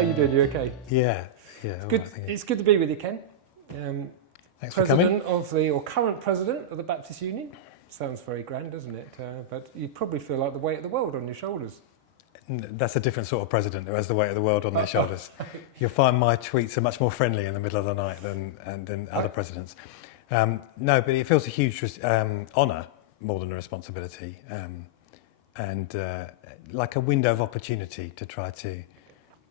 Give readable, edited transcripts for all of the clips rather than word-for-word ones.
How you doing? You okay? Yeah. It's good to be with you, Ken. Thanks for coming. Current president of the Baptist Union. Sounds very grand, doesn't it? But you probably feel like the weight of the world on your shoulders. That's a different sort of president who has the weight of the world on their shoulders. You'll find my tweets are much more friendly in the middle of the night than other presidents. No, but it feels a huge honour more than a responsibility, and like a window of opportunity to try to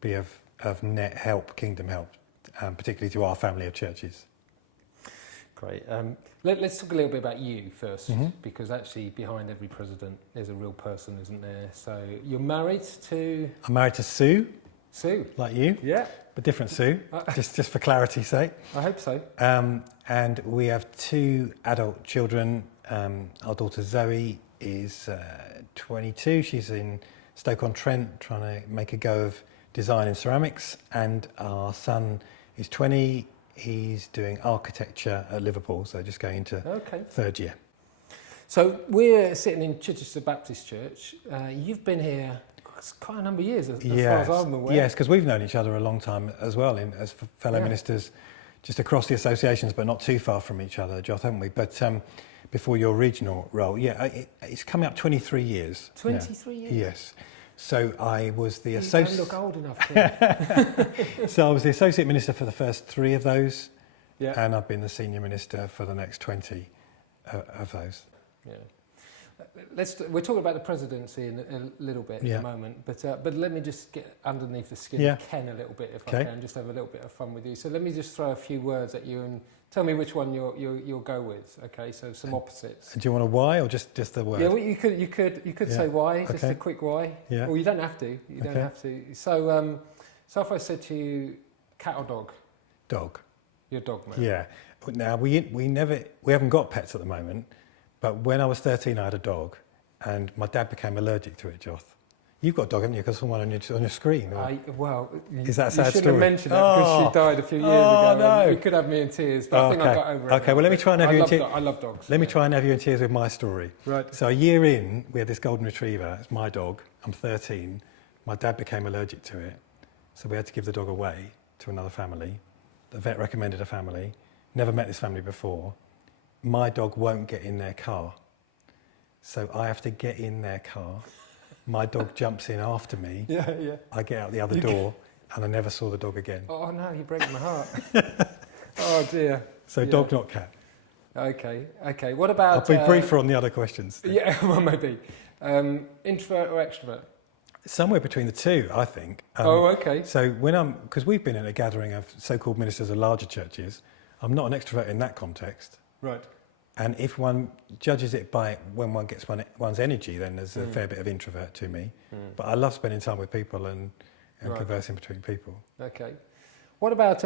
be of net help, kingdom help, particularly to our family of churches. Great. Let's talk a little bit about you first, because actually behind every president there's a real person, isn't there? So you're married to... I'm married to Sue. Sue. Like you. Yeah. But different Sue, just for clarity's sake. I hope so. And we have 2 adult children. Our daughter Zoe is 22. She's in Stoke-on-Trent trying to make a go of design in ceramics. And our son is 20. He's doing architecture at Liverpool, so just going into 3rd year. So we're sitting in Chichester Baptist Church. You've been here quite a number of years, as far as I'm aware. Yes, because we've known each other a long time as well, as fellow ministers, just across the associations, but not too far from each other, Joth, haven't we? But before your regional role, it's coming up 23 years. 23 years? Yes. So I was the associate... You don't look old enough to... So I was the associate minister for the first 3 of those, and I've been the senior minister for the next 20 of those. Yeah. We're talking about the presidency in a little bit in a moment, but let me just get underneath the skin of Ken a little bit, if I can, just have a little bit of fun with you. So let me just throw a few words at you and tell me which one you'll go with. Okay, so some opposites. Do you want a why or just the word? Yeah, well, you could say why, just a quick why. Yeah. Well, you don't have to. You don't have to. So if I said to you, cat or dog? Dog. You're a dog man. Yeah. Now we haven't got pets at the moment, but when I was 13, I had a dog, and my dad became allergic to it, Joth. You've got a dog, haven't you? Because someone on your screen. Is that a sad story? You shouldn't have mentioned that because she died a few years ago. No. You could have me in tears, but I think I got over it. Okay, well, let me try and have you in tears. I love dogs. Let me try and have you in tears with my story. Right. So a year in, we had this golden retriever. It's my dog. I'm 13. My dad became allergic to it, so we had to give the dog away to another family. The vet recommended a family. Never met this family before. My dog won't get in their car, so I have to get in their car. My dog jumps in after me. Yeah. I get out the other door, and I never saw the dog again. Oh no, you're breaking my heart. Oh dear. So dog, not cat. Okay. What about... I'll be briefer on the other questions. Yeah, well maybe. Introvert or extrovert? Somewhere between the two, I think. Okay. So because we've been in a gathering of so-called ministers of larger churches, I'm not an extrovert in that context. Right. And if one judges it by when one gets one's energy, then there's a fair bit of introvert to me. But I love spending time with people and conversing between people. Okay. What about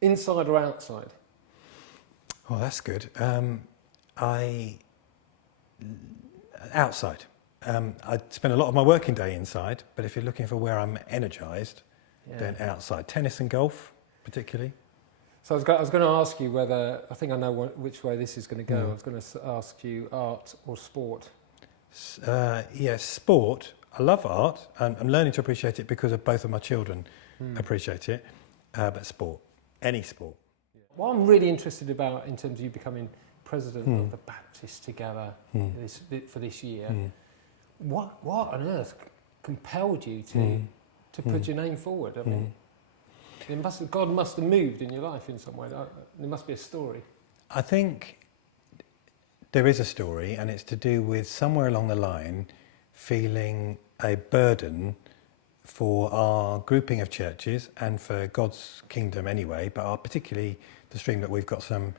inside or outside? Oh, that's good. Outside. I spend a lot of my working day inside, but if you're looking for where I'm energised, then outside. Tennis and golf, particularly. So I was going to ask you whether, I think I know which way this is going to go. I was going to ask you art or sport. Sport. I love art, and I'm learning to appreciate it because of both of my children appreciate it. But sport, any sport. What I'm really interested about in terms of you becoming president of the Baptists Together for this year, what on earth compelled you to put your name forward? I mean, God must have moved in your life in some way. There must be a story. I think there is a story, and it's to do with somewhere along the line feeling a burden for our grouping of churches and for God's kingdom anyway, but particularly the stream that we've got some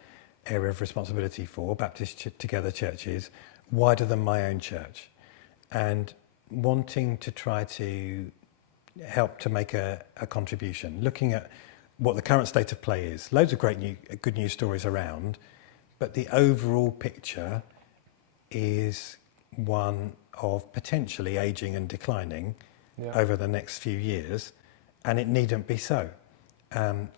area of responsibility for, Baptist Together churches, wider than my own church, and wanting to try to help to make a contribution, looking at what the current state of play is. Loads of good news stories around, but the overall picture is one of potentially ageing and declining over the next few years, and it needn't be so.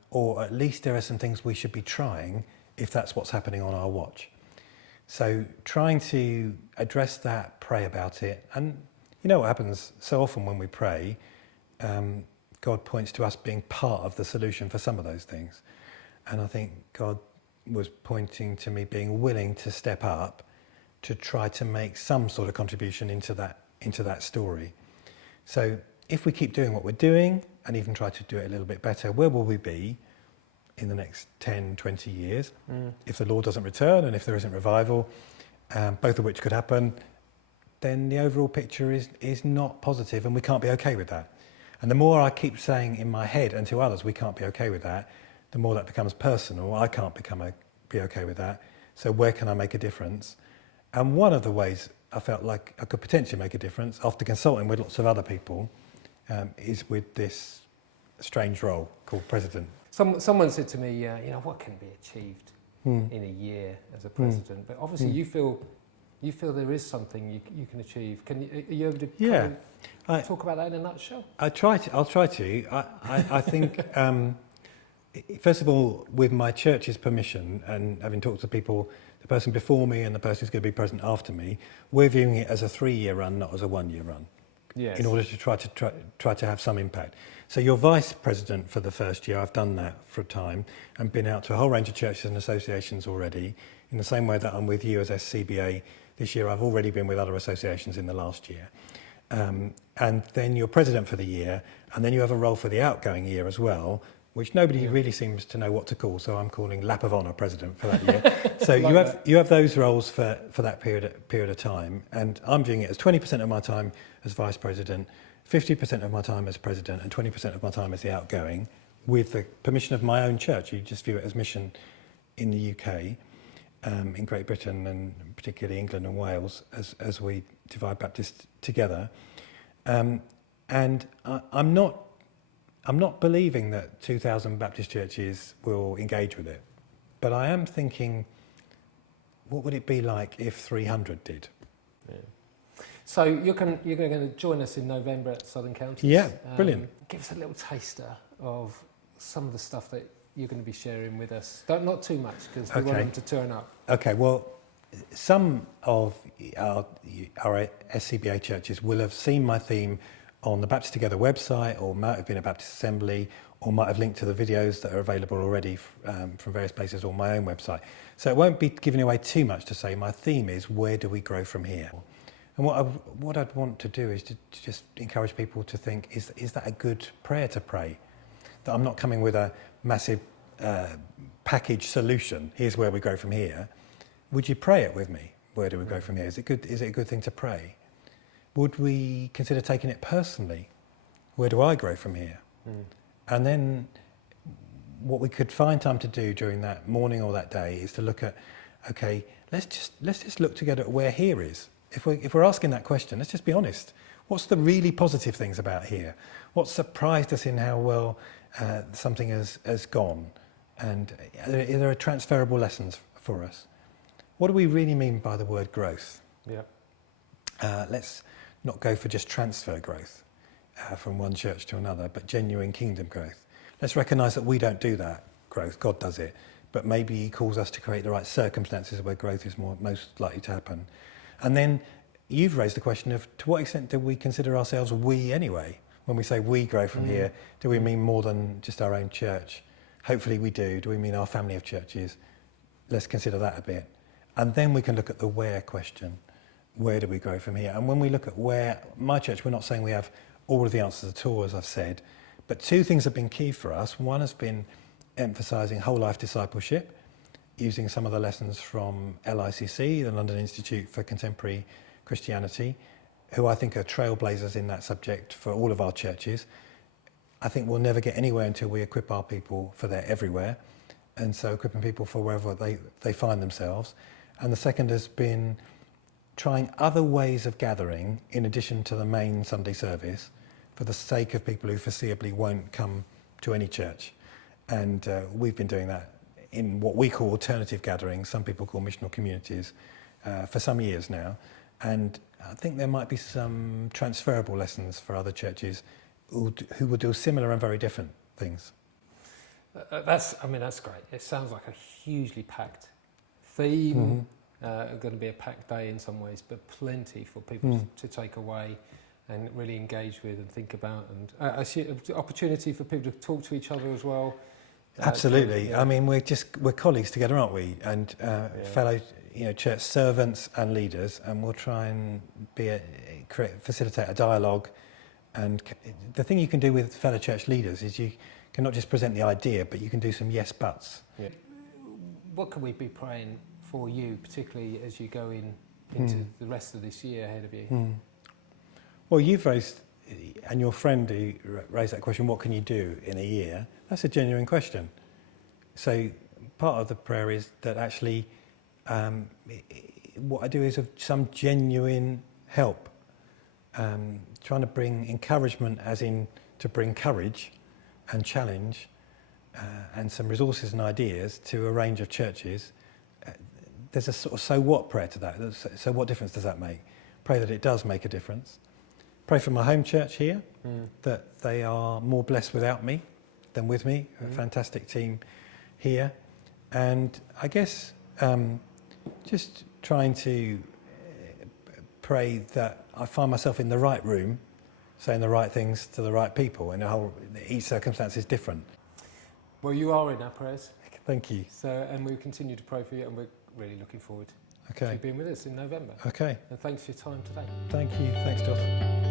Or at least there are some things we should be trying if that's what's happening on our watch. So trying to address that, pray about it, and you know what happens so often when we pray, God points to us being part of the solution for some of those things. And I think God was pointing to me being willing to step up to try to make some sort of contribution into that story. So if we keep doing what we're doing and even try to do it a little bit better, where will we be in the next 10, 20 years? If the Lord doesn't return and if there isn't revival, both of which could happen, then the overall picture is not positive, and we can't be okay with that. And the more I keep saying in my head and to others we can't be okay with that, the more that becomes personal. I can't be okay with that. So where can I make a difference? And one of the ways I felt like I could potentially make a difference, after consulting with lots of other people, is with this strange role called president. Someone said to me, what can be achieved in a year as a president? But obviously you feel there is something you can achieve. Are you able to talk about that in a nutshell? I'll try to. I think, first of all, with my church's permission and having talked to people, the person before me and the person who's going to be president after me, we're viewing it as a 3-year run, not as a 1-year run. Yes. In order to try to have some impact. So you're vice president for the first year. I've done that for a time and been out to a whole range of churches and associations already. In the same way that I'm with you as SCBA this year, I've already been with other associations in the last year. And then you're president for the year, and then you have a role for the outgoing year as well, which nobody really seems to know what to call. So I'm calling Lap of Honour president for that year. So you have those roles for that period of time, and I'm viewing it as 20% of my time as vice president, 50% of my time as president, and 20% of my time as the outgoing, with the permission of my own church. You just view it as mission in the UK, in Great Britain, and particularly England and Wales, as we divide Baptist together. And I'm not believing that 2,000 Baptist churches will engage with it, but I am thinking, what would it be like if 300 did? Yeah. So you're going to join us in November at Southern Counties. Yeah, brilliant. Give us a little taster of some of the stuff that you're going to be sharing with us. Not too much, because we want them to turn up. Okay, well, some of our SCBA churches will have seen my theme on the Baptist Together website, or might have been a Baptist Assembly, or might have linked to the videos that are available already from various places, or my own website. So it won't be giving away too much to say my theme is, where do we grow from here? And what I'd want to do is to just encourage people to think, is that a good prayer to pray? That I'm not coming with a massive package solution, here's where we grow from here. Would you pray it with me? Where do we go from here? Is it a good thing to pray? Would we consider taking it personally? Where do I grow from here? And then what we could find time to do during that morning or that day is to look at, okay, let's just look together at where here is. If we're asking that question, let's just be honest. What's the really positive things about here? What surprised us in how well something has gone? And there are transferable lessons for us. What do we really mean by the word growth? Yeah. Let's not go for just transfer growth from one church to another, but genuine kingdom growth. Let's recognise that we don't do that growth, God does it, but maybe he calls us to create the right circumstances where growth is most likely to happen. And then you've raised the question of, to what extent do we consider ourselves we anyway? When we say we grow from here, do we mean more than just our own church? Hopefully we do. Do we mean our family of churches? Let's consider that a bit. And then we can look at the where question. Where do we grow from here? And when we look at where, my church, we're not saying we have all of the answers at all, as I've said, but 2 things have been key for us. One has been emphasising whole life discipleship, using some of the lessons from LICC, the London Institute for Contemporary Christianity, who I think are trailblazers in that subject for all of our churches. I think we'll never get anywhere until we equip our people for their everywhere, and so equipping people for wherever they find themselves. And the second has been trying other ways of gathering in addition to the main Sunday service for the sake of people who foreseeably won't come to any church. And we've been doing that in what we call alternative gatherings, some people call missional communities, for some years now. And I think there might be some transferable lessons for other churches who will do similar and very different things. That's great. It sounds like a hugely packed theme. Going to be a packed day in some ways, but plenty for people to take away and really engage with and think about, and I see an opportunity for people to talk to each other as well. Absolutely. Yeah. I mean, we're colleagues together, aren't we? And fellow, church servants and leaders, and we'll try and facilitate a dialogue. And the thing you can do with fellow church leaders is you can not just present the idea, but you can do some yes buts. Yeah. What can we be praying for you, particularly as you go into the rest of this year ahead of you? Well, you've raised, and your friend who raised that question, what can you do in a year? That's a genuine question. So part of the prayer is that actually what I do is of some genuine help, trying to bring encouragement, as in to bring courage and challenge and some resources and ideas to a range of churches. There's a sort of so what prayer to that. So what difference does that make? Pray that it does make a difference. Pray for my home church here, that they are more blessed without me than with me. A fantastic team here. And I guess just trying to pray that I find myself in the right room, saying the right things to the right people, and each circumstance is different. Well, you are in our prayers. Thank you. So, and we'll continue to pray for you, and we're really looking forward to Okay. you being with us in November. Okay. And thanks for your time today. Thank you. Thanks, Doth.